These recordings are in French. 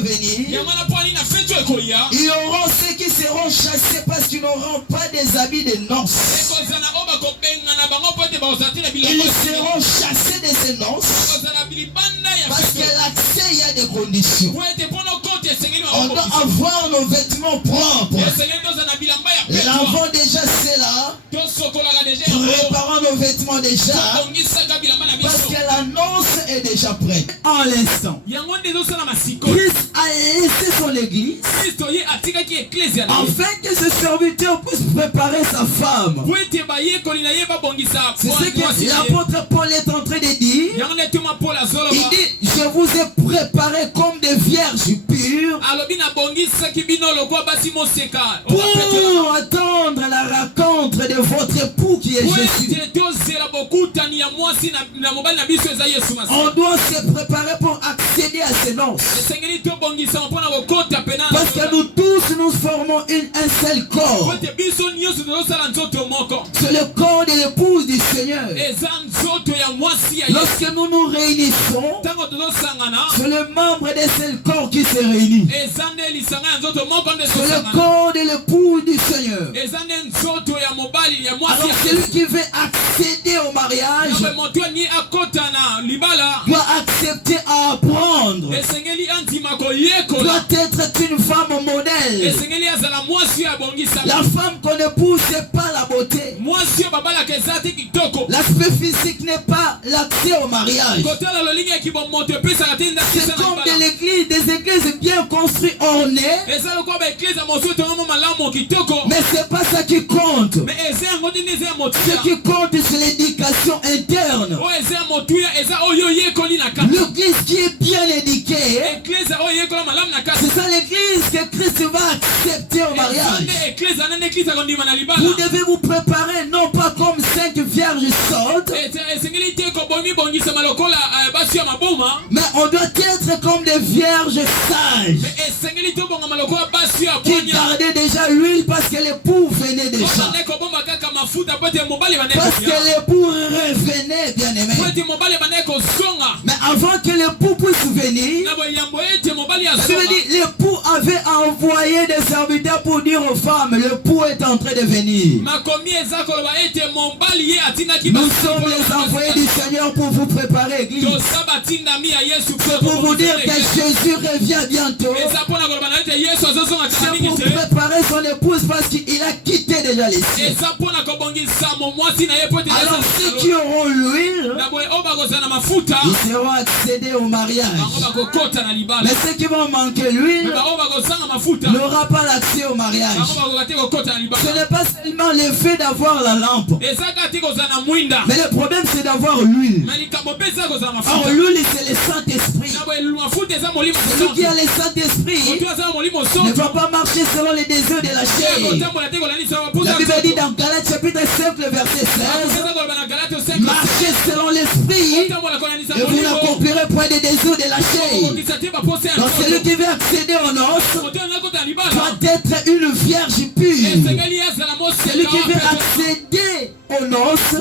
venir, il y aura ceux qui seront chassés parce qu'ils n'auront pas des habits de noces. Ils seront chassés de ces noces parce que l'accès, il y a des conditions. On doit avoir nos vêtements propres. Lavons déjà cela. Préparons nos vêtements déjà. Parce que la noce est déjà prête. En l'instant, Christ a laissé son église afin que ce serviteur puisse préparer sa femme. C'est ce que l'apôtre Paul est en train de dire. Il dit, je vous ai préparé comme des vierges pures pour attendre la rencontre de votre époux qui est Jésus. On doit se préparer pour accéder à ces noces. Parce que nous tous, nous formons un seul corps. C'est le corps de l'épouse du Seigneur. Lorsque nous nous réunissons, c'est le membre de ce corps qui se réunit. C'est le corps de l'épouse du Seigneur. Alors celui qui veut accéder au mariage doit accepter à apprendre. Doit être une femme modèle. La femme qu'on épouse, c'est pas la beauté. L'aspect physique n'est pas l'accès au mariage. C'est comme des églises bien construites, ornées. Mais c'est pas ça qui compte. Ce qui compte, c'est l'éducation interne. L'église qui est bien éduquée, c'est ça l'église que Christ va accepter au mariage. Vous devez vous préparer non pas comme 5 vierges sottes, mais on doit être comme des vierges sages qui gardaient déjà l'huile parce que l'époux venait déjà. Parce que l'époux revenait, bien aimé. Mais avant que l'époux puisse venir, ça veut dire l'époux avait envoyé des serviteurs pour dire aux femmes, l'époux est en train de venir. Nous sommes les envoyés du Seigneur pour vous préparer, église. C'est pour vous dire que Jésus revient bientôt. C'est pour préparer son épouse parce qu'il a quitté déjà les cieux. Alors ceux qui auront l'huile, ils seront accédés au mariage. Mais ceux qui vont manquer l'huile n'auront pas l'accès au mariage. Ce n'est pas seulement le fait d'avoir la lampe, mais le problème c'est d'avoir l'huile. Or l'huile c'est le Saint-Esprit. Celui qui a le Saint-Esprit ne va pas marcher selon les désirs de la chair. La Bible dit dans Galates chapitre 5 le verset 16, marchez selon l'esprit et vous n'accomplirez point des désirs de la chair. Donc celui qui veut accéder aux noces doit être une vierge pure. Celui qui veut accéder aux noces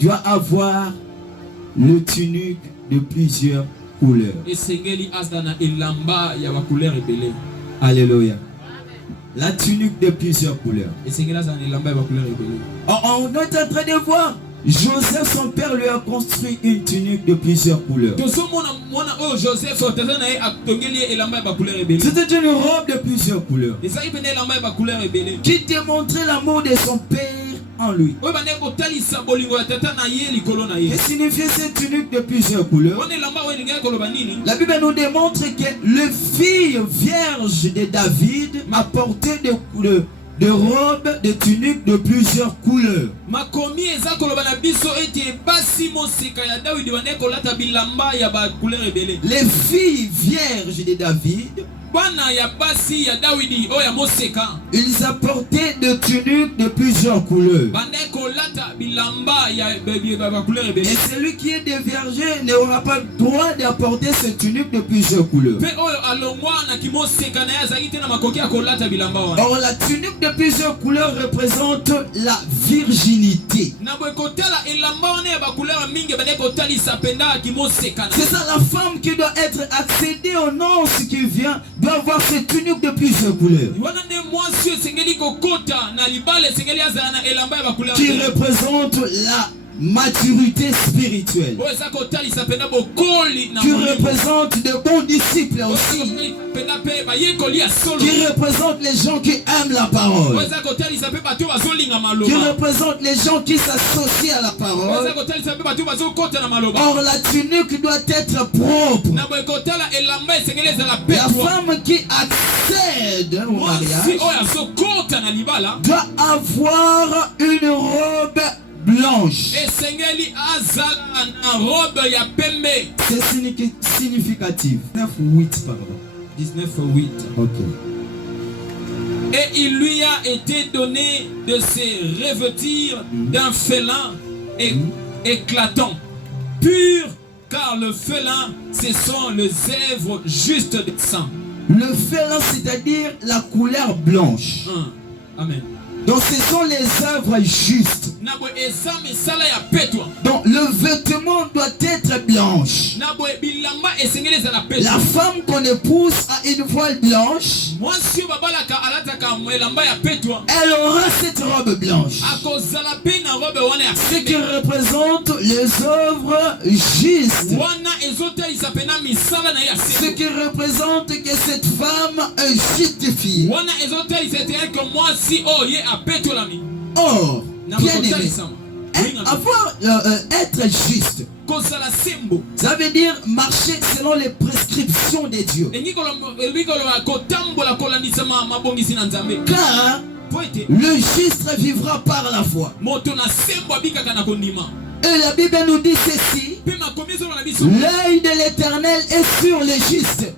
doit avoir le tunique de plusieurs couleurs. Alléluia. La tunique de plusieurs couleurs. On est en train de voir Joseph, son père, lui a construit une tunique de plusieurs couleurs. C'était une robe de plusieurs couleurs qui démontrait l'amour de son père en lui. Que signifiait cette tunique de plusieurs couleurs? La Bible nous démontre que les filles vierges de David apportaient de robes, de tuniques de plusieurs couleurs. Les filles vierges de David, ils apportaient des tuniques de plusieurs couleurs. Et celui qui est déviergé n'aura pas le droit d'apporter cette tunique de plusieurs couleurs. Or la tunique de plusieurs couleurs représente la virginité. C'est ça, la femme qui doit être accédée au nonce qui vient doit avoir cette tunique de plusieurs couleurs. Qui représente la maturité spirituelle. Qui représente de bons disciples aussi. Qui représente les gens qui aiment la parole. Qui représente les gens qui s'associent à la parole. Or la tunique doit être propre. La femme qui accède au mariage doit avoir une robe blanche. C'est significatif. 19:8 pardon. 19:8. Ok. Et il lui a été donné de se revêtir d'un félin éclatant, pur, car le félin, ce sont les œuvres justes des saints. Le félin, c'est-à-dire la couleur blanche. Amen. Donc ce sont les œuvres justes. Donc le vêtement doit être blanche. La femme qu'on épouse a une voile blanche. Elle aura cette robe blanche. Ce qui représente les œuvres justes. Ce qui représente que cette femme est justifiée. Or, bien aimé, être juste, ça veut dire marcher selon les prescriptions de Dieu. Car le juste vivra par la foi. Et la Bible nous dit ceci: l'œil de l'Éternel est sur les justes.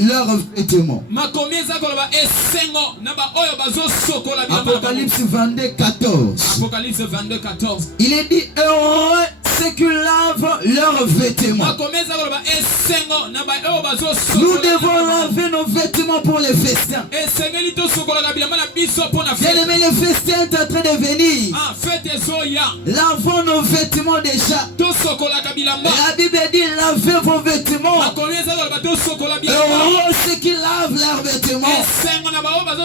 Leurs vêtements. Apocalypse 22:14. Il est dit heureux ceux qui lavent leurs vêtements. Nous devons laver nos vêtements pour les festins. Bien aimé, le festin est en train de venir. Lavons nos vêtements déjà. La Bible dit lavez vos vêtements. Heureux ceux qui lavent leurs vêtements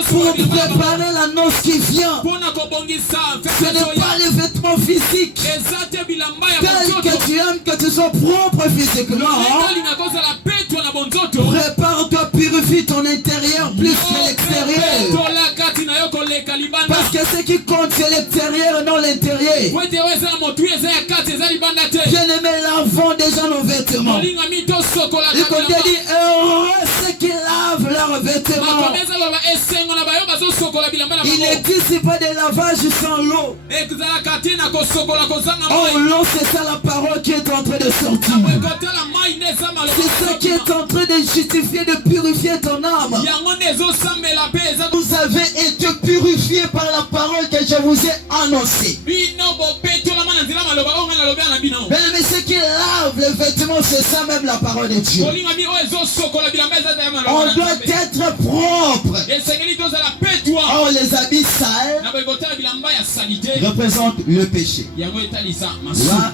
pour préparer la noce qui vient. Ce n'est pas les vêtements physiques. Tel que tu aimes que tu sois propre physiquement. Prépare-toi, purifie ton intérieur plus que l'extérieur. Parce que ce qui compte c'est l'extérieur et non l'intérieur. Bien aimé, lavons déjà nos vêtements. Il dit heureux ceux qui lavent leurs vêtements. Il n'existe pas de lavage sans l'eau. Oh, l'eau, c'est ça la parole qui est en train de sortir. C'est ça qui est en train de justifier, de purifier ton âme. Vous avez été purifiés par la parole que je vous ai annoncée. Mais ce qui lave les vêtements, c'est ça même la parole de Dieu. On doit être propre. Or les habits sales représentent le péché. Là,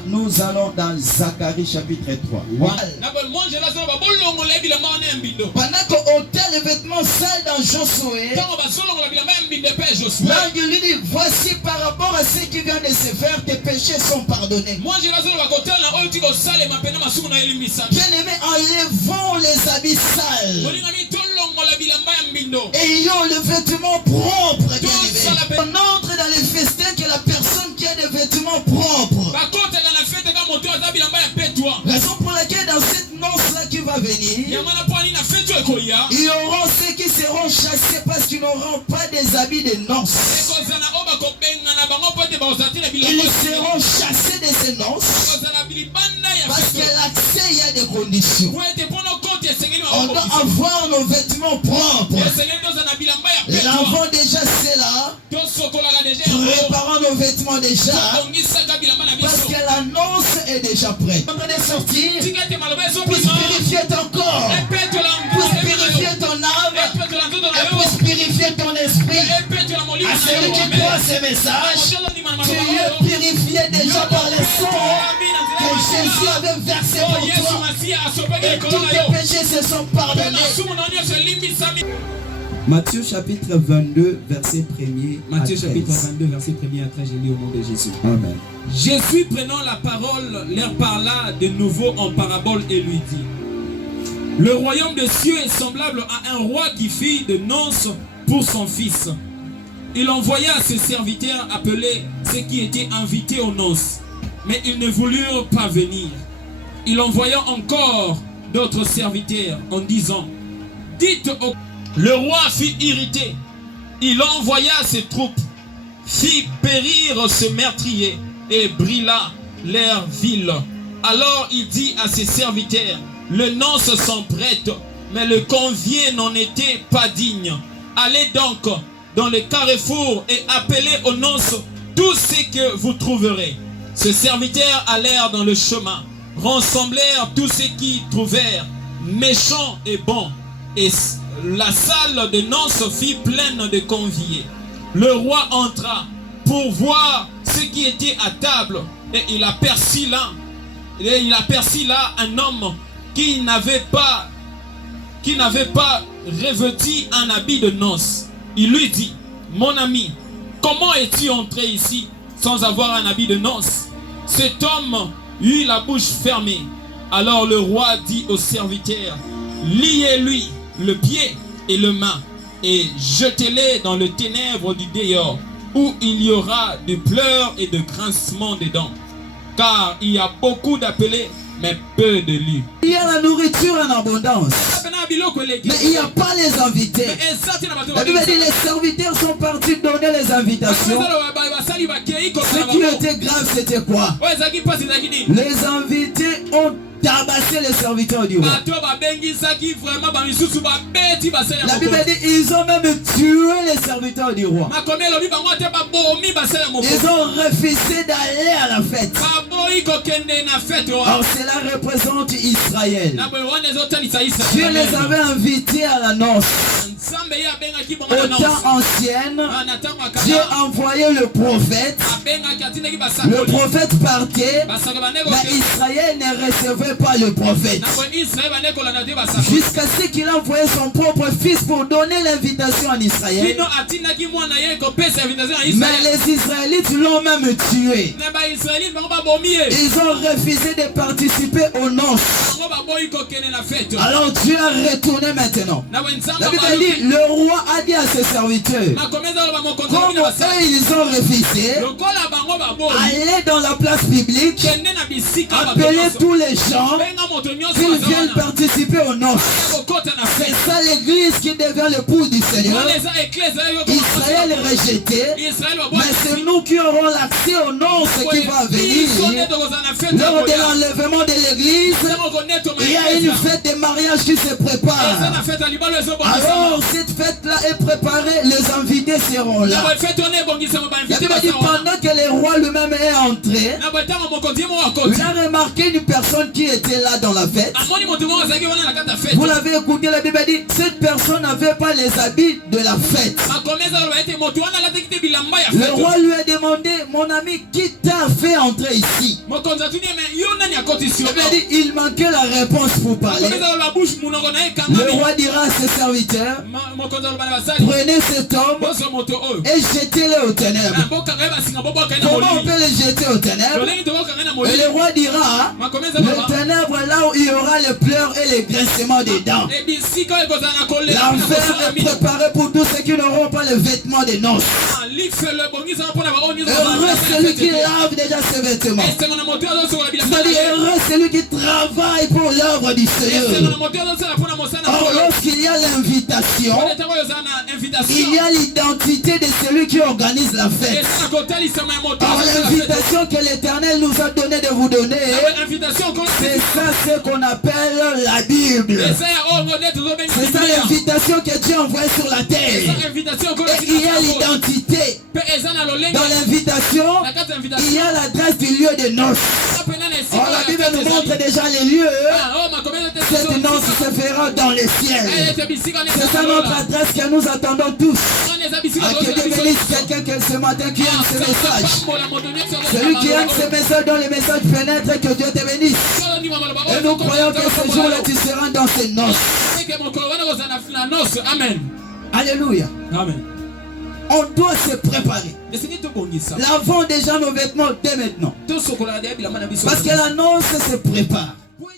nous allons dans Zacharie chapitre 3. Pendant qu'on ôtait les vêtements sales dans Josué, l'ange lui dit, voici par rapport à ce qui vient de se faire, tes péchés sont pardonnés. Bien-aimés, enlevons les habits sales. Ayons le vêtement propre. On entre dans les festins que la personne qui a des vêtements propres. Raison pour laquelle dans cette noce-là qui va venir, il y aura ceux qui seront chassés parce qu'ils n'auront pas des habits de noces. Ils seront chassés de ces noces parce qu'à l'accès il y a des conditions. On doit avoir nos vêtements propres. Lavons déjà cela. Préparons nos vêtements déjà. Parce que la noce est déjà prête. On doit sortir pour purifier ton corps, pour purifier ton âme et pour purifier ton esprit. À celui qui croit ce message, tu es purifié déjà par le sang que Jésus avait versé pour toi. Et tous tes péchés se sont pardonnés. Matthieu chapitre 22, verset 1er. Matthieu chapitre 22, verset 1er à 13, je lis au nom de Jésus. Amen. Jésus prenant la parole, leur parla de nouveau en parabole et lui dit: le royaume des cieux est semblable à un roi qui fit de noces pour son fils. Il envoya ses serviteurs appeler ceux qui étaient invités aux noces, mais ils ne voulurent pas venir. Il envoya encore d'autres serviteurs en disant: dites au... Le roi fut irrité. Il envoya ses troupes, fit périr ce meurtrier et brûla leur ville. Alors il dit à ses serviteurs: les noces sont prêtes, mais le convié n'en était pas digne. Allez donc dans les carrefours et appelez aux noces tout ce que vous trouverez. Ces serviteurs allèrent dans le chemin, rassemblèrent tous ceux qui trouvèrent, méchants et bons, et la salle de noces fut pleine de conviés. Le roi entra pour voir ce qui était à table, et il aperçut là un homme qui n'avait pas revêtu un habit de noces. Il lui dit: mon ami, comment es-tu entré ici sans avoir un habit de noces? Cet homme eut la bouche fermée. Alors le roi dit aux serviteurs: liez-lui le pied et le main et jetez-les dans le ténèbre du dehors, où il y aura des pleurs et de grincements des dents, car il y a beaucoup d'appelés mais peu de lits. Il y a la nourriture en abondance, mais il n'y a pas les invités. La Bible dit les serviteurs sont partis donner les invitations. Ce qui était grave, c'était quoi? Les invités ont tabassé les serviteurs du roi. La Bible dit ils ont même tué les serviteurs du roi. Ils ont refusé d'aller à la fête. Alors cela représente Israël. Dieu les avait invités à la noce. Au temps ancien, Dieu envoyait le prophète. Le prophète partait, mais Israël ne recevait pas le prophète. Jusqu'à ce qu'il envoyait son propre fils pour donner l'invitation en Israël. Mais les Israélites l'ont même tué. Ils ont refusé de participer aux noces. Alors Dieu a retourné maintenant. La Bible dit, le roi a dit à ses serviteurs, comme eux ils ont refusé, allez dans la place publique, appelez tous les gens qu'ils viennent participer aux noces. C'est ça l'église l'église qui devient l'épouse du Seigneur, Israël est rejeté, mais c'est nous qui aurons l'accès aux noces qui va venir. Lors de l'enlèvement de l'église, il y a une fête de mariage qui se prépare. Alors cette fête-là est préparée, les invités seront là. Pendant que le roi lui-même est entré, il a remarqué une personne qui était là dans la fête. Vous l'avez écouté, la Bible dit, cette personne n'avait pas les habits de la fête. Le roi lui a demandé, mon ami, qui t'a fait entrer ici? Il manquait la réponse pour parler. Le roi dira à ses serviteurs, prenez cet homme et jetez-le aux ténèbres. Comment on peut le jeter aux ténèbres? Et le roi dira, les ténèbres là où il y aura les pleurs et les grincements des dents. L'enfer est préparé pour tous ceux qui n'auront pas les vêtements de noces. Heureux celui qui lave déjà ses vêtements. C'est-à-dire heureux celui qui travaille pour l'œuvre du Seigneur. Or, lorsqu'il y a l'invitation, il y a l'identité de celui qui organise la fête. Or, l'invitation que l'Éternel nous a donné de vous donner, c'est ça ce qu'on appelle la Bible. C'est ça l'invitation que Dieu a envoyée sur la terre. Et il y a l'identité. Dans l'invitation, il y a l'adresse du lieu de noces. Or, la Bible nous montre déjà les lieux. Cette noce se fera dans les ciels. C'est ça notre adresse que nous attendons tous. À que Dieu bénisse quelqu'un ce matin qui aime ce message. Celui qui aime ce message, dont les messages pénètrent, et que Dieu te bénisse. Et nous croyons que ce jour-là tu seras dans ces noces. Amen. Alléluia. Amen. On doit se préparer. Lavons déjà nos vêtements dès maintenant. Parce que la noce se prépare.